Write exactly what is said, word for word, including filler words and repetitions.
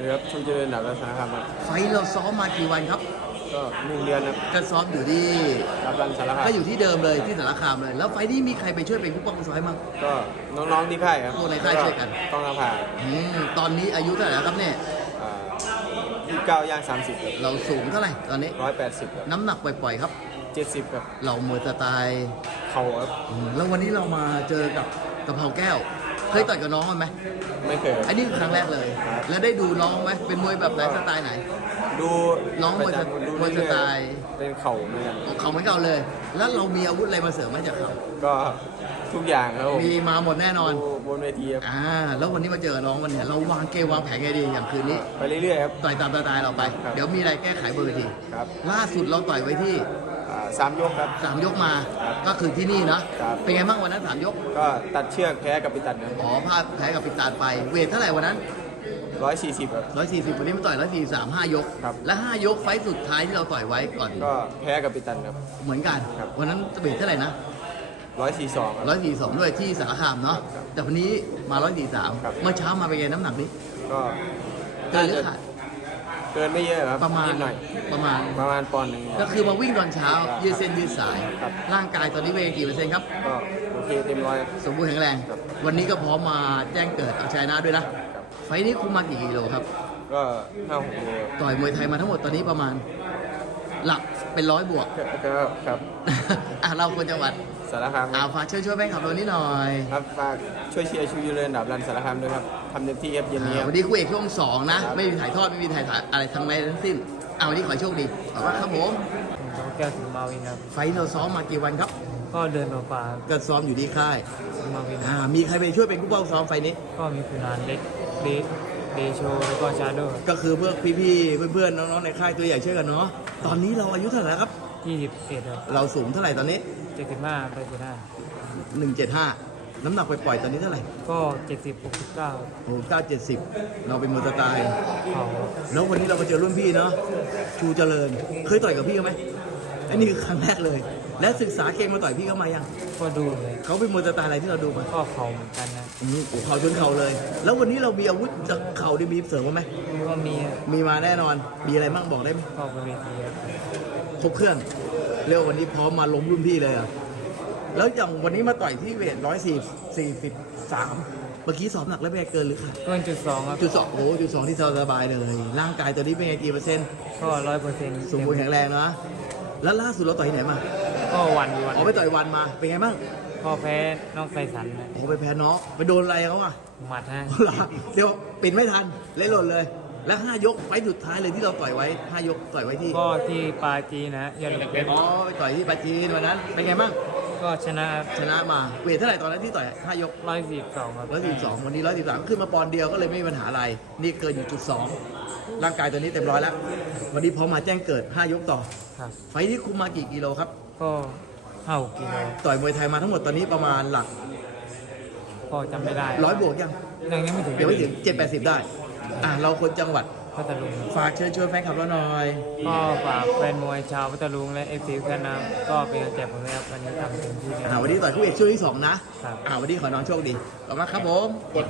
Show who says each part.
Speaker 1: ครับชูเจริญดาบรัตนครับ
Speaker 2: ไฟท์เราซ้อมมากี่วันครับ
Speaker 1: ก็หนึ่งเดือนครับ
Speaker 2: ก็ซ้อมอยู่ที่
Speaker 1: รับรันสารคาม
Speaker 2: ก็อยู่ที่เดิมเลยที่สารคามเลย แล้วไฟท์นี้มีใครไปช่วยเป็นผู้ป้องกันซ้อยมั้ง
Speaker 1: ก็น้องๆที่ค่ายครับ
Speaker 2: พวกในค่ายช่วยกัน
Speaker 1: ต้องนภา
Speaker 2: อืมตอนนี้อายุเท่าไหร่แล้วครับเนี่ย
Speaker 1: ยี่สิบเก้าย่างสามสิบครับ
Speaker 2: เราสูงเท่าไหร่ตอนนี้
Speaker 1: ร้อยแปดสิบครับ
Speaker 2: น้ำหนักปล่อยๆครับ
Speaker 1: เจ็ดสิบครับ
Speaker 2: เรามวยสไตล์
Speaker 1: เข่าครับ
Speaker 2: อืมแล้ววันนี้เรามาเจอกับกะเพราแก้ว เคยต่อยกับน้องมันไหม
Speaker 1: ไม่เคย
Speaker 2: อันนี้คือครั้งแรกเลย แล้วได้ดูน้องไหมเป็นมวยแบบไหนสไตล์ไหน
Speaker 1: ดู
Speaker 2: น้องมวยส
Speaker 1: ประจำดู
Speaker 2: มวยสไตล์
Speaker 1: เป็นเข่าเหมือนกัน
Speaker 2: เขาเหมือนเก่าเลย แล้วเรามีอาวุธอะไรมาเสริมไหมจากเขา
Speaker 1: ก็ทุกอย่างครับผม
Speaker 2: มีมาหมดแน่นอน
Speaker 1: ดูบนเวทีครับ
Speaker 2: อ่า แล้ววันนี้มาเจอกับน้องวันเนี้ยเราวางเกมวางแผนไงดีอย่างคืนนี้
Speaker 1: ไปเรื่อยๆครับ
Speaker 2: ต่อยตามสไตล์เราไป
Speaker 1: ครับ
Speaker 2: เดี๋ยวมีอะไรแก้ไขบนเวที
Speaker 1: ครับ
Speaker 2: ล่าสุดเราต่อยไว้ที่
Speaker 1: อ่าสามยกครับ
Speaker 2: สามยกมา ก็คือที่นี่นะครับ เป็นไงบ้างวันนั้นสามยก
Speaker 1: ก็ตัดเชือกแพ้กับปิตันครับ
Speaker 2: อ๋อพลาดแพ้กับปิตานไป เวทเท่าไหร่วันนั้น
Speaker 1: ร้อยสี่สิบครับ
Speaker 2: ร้อยสี่สิบวันนี้มาต่อยร้อยสี่สามห้ายก
Speaker 1: ครับ
Speaker 2: และห้ายกไฟต์สุดท้ายที่เราต่อยไว้ก่อน
Speaker 1: ก็แพ้กับปิตันครับ
Speaker 2: เหมือนกัน
Speaker 1: ครับ
Speaker 2: วันนั้นเวทเท่าไหร่นะ
Speaker 1: ร้อยสี่สองครับ
Speaker 2: ร้อยสี่สองด้วยที่สารคามเนาะ แต่วันนี้มาร้อยสี่สาม
Speaker 1: ครับ
Speaker 2: เมื่อเช้ามาเป็นไงน้ำหนักนี้
Speaker 1: ก็
Speaker 2: เกินหรือขาด
Speaker 1: เกินไม่เยอะครับ
Speaker 2: ประมาณ
Speaker 1: นิดหน่อย
Speaker 2: ประมาณ
Speaker 1: ประมาณปอนด์หนึ่ง
Speaker 2: ก็คือมาวิ่งตอนเช้า ยืดเส้นยืดสาย
Speaker 1: ครับ
Speaker 2: ร่างกายตอนนี้เวทกี่เปอร์เซ็นต์ครับ
Speaker 1: ก็โอเคเต็มร้อยครับ
Speaker 2: สมบูรณ์แข็งแรง
Speaker 1: ครับ
Speaker 2: วันนี้ก็พร้อมมาแจ้งเกิดเอาชยนะด้วยนะ ไฟล์นี้คุมมากี่กิโลครับ
Speaker 1: ก็ห้าหกโล
Speaker 2: ต่อยมวยไทยมาทั้งหมดตอนนี้ประมาณ หลักเป็นร้อยบวก
Speaker 1: ก็ครับ
Speaker 2: อ่ะเราคนจังหวัด
Speaker 1: สารคามค
Speaker 2: อา
Speaker 1: รับ
Speaker 2: ฝากช่วยช่วยแฟนขับรถนิดหน่อย
Speaker 1: ครับฝากช่วยเชียร์ชูเจริญดาบรันสารคามด้วยครับทำเต็มที่ครับเย็นนี้ค
Speaker 2: อ่า
Speaker 1: รับ
Speaker 2: วันนี้คู่เอกช่วงสองนะ ไม่มีถ่ายทอดไม่มีถ่ายถ่ายอะไรทั้งในทั้งสิ้นเอาวันนี้ขอให้โชคดีขอบคุณครับผม
Speaker 3: ผมแก้วถึงมาวินครับ
Speaker 2: ไฟล์เราซ้อมมากี่วันครับ
Speaker 3: ก็เดินป่า
Speaker 2: ก็ซ้อมอยู่ที่ค่าย
Speaker 3: ๆมาวิน
Speaker 2: อ่ามีใครไปช่วยเป็นผู้เป้าซ้อมไฟล์นี้
Speaker 3: ก็มีคุณนานเล็กเดเดโชแล้วก็ชาโด
Speaker 2: ก็คือเพื่อพี่ๆเพื่อนๆน้องๆในค่ายตัวใหญ่ช่วยกันเนาะตอนนี้เราอายุเท่าไหร่แล้วครับ
Speaker 3: ยี่สิบเอ็ดครับ
Speaker 2: เราสูงเท่าไหร่ตอนนี้
Speaker 3: เจ็ดสิบห้าไปเจ็ดห้า
Speaker 2: หนึ่งเจ็ดห้าน้ำหนักปล่อยๆตอนนี้เท่าไหร่
Speaker 3: ก็เจ็ดสิบหกสิบเก้า
Speaker 2: โอ้เก้าเจ็ดสิบเราเป็นมวยสไตล์
Speaker 3: เขา
Speaker 2: แล้ววันนี้เรามาเจอรุ่นพี่เนาะชูเจริญ เคยต่อยกับพี่เขาไหมอันนี้คือครั้งแรกเลย และศึกษาเกมมาต่อยพี่เขามายัง
Speaker 3: ก็ดูเลย
Speaker 2: เขาเป็นมวยสไตล์อะไรที่เราดูมา
Speaker 3: ก็เขาเหมือนกันนะ
Speaker 2: อืมโอ้เข่าชนเข่าเลย แล้ววันนี้เรามีอาวุธจากเข่าที่มีเสริมมาไหม
Speaker 3: ก็มี
Speaker 2: มีมาแน่นอน มีอะไรบ้างบอกได้ไหม
Speaker 3: ก็บนเวทีครับ
Speaker 2: ครบเครื่องเร็ววันนี้พร้อมมาล้มรุ่นพี่เลยเหรอแล้วอย่างวันนี้มาต่อยที่เวทร้อยสี่สี่สิบสามเมื่อกี้สอบหนักแล้วเป็นไงเกินหรือขาด
Speaker 3: เกินจุดสองครับ
Speaker 2: จุดสองโอ้จุดสองที่สบายเลย ร่างกายตัวนี้เป็นไงกี่เปอร์เซ็นต์
Speaker 3: ก็ร้อยเปอร์เซ็นต์
Speaker 2: สมบูรณ์แข็งแรงนะแล้วล่าสุดเราต่อยที่ไหนมา
Speaker 3: ก็วันวัน
Speaker 2: อ๋อไปต่อยวันมาเป็นไงบ้าง
Speaker 3: ก็แพ้นอกไซสันนะ
Speaker 2: โอ้ไปแพ้น็อกไปโดนอะไรเขาอ่ะ
Speaker 3: หมัดฮะ
Speaker 2: เหรอเดี๋ยวปิดไม่ทันเละหล่นเลย แล้วห้ายกไฟต์สุดท้ายเลยที่เราต่อยไว้ห้ายกต่อยไว้ที่
Speaker 3: ก็ที่ปาจีนนะยอดเหล็กเพชร
Speaker 2: อ๋อไปต่อยที่ปาจีนวันนั้นเป็นไงบ้าง
Speaker 3: ก็ชนะ
Speaker 2: ชนะมาเวทเท่าไหร่ตอนนั้นที่ต่อยห้ายก
Speaker 3: ร้อยสี่สองครับ
Speaker 2: ร้อยสิบสองวันนี้ร้อยสิบสามขึ้นมาปอนด์เดียวก็เลยไม่มีปัญหาอะไร นี่เกินอยู่จุดสองร่างกายตัวนี้เต็มร้อยแล้ว วันนี้พร้อมมาแจ้งเกิดห้ายกต่อ
Speaker 3: ครับ
Speaker 2: ไฟต์นี้คุมมากี่กิโลครับ
Speaker 3: ก็ห้าหกกิโล
Speaker 2: ต่อยมวยไทยมาทั้งหมดตอนนี้ประมาณหลัก
Speaker 3: ก็จำไม่ได้
Speaker 2: ร้อยบวกยัง
Speaker 3: ยังยังไม่ถึง
Speaker 2: เดี๋ยวไม่ถึงเจ็ดแปดสิบได้ อ่ะเราคนจังหวัด
Speaker 3: พัทลุง
Speaker 2: ฝากเชิญชวนแฟนคลับเราหน่อย
Speaker 3: ก็ฝากแฟนมวยชาวพัทลุงและเอฟซีเพื่อนนะก็เป็นกำลังใจผมนะครับวันนี้ทำเต็มที่นะค
Speaker 2: อ่า
Speaker 3: รับ
Speaker 2: วันนี้ต่อยคู่เอกช่วงที่สองนะ
Speaker 3: ครับ
Speaker 2: อ่าวันนี้ขอน้องโชคดี ขอบคุณมากครับผม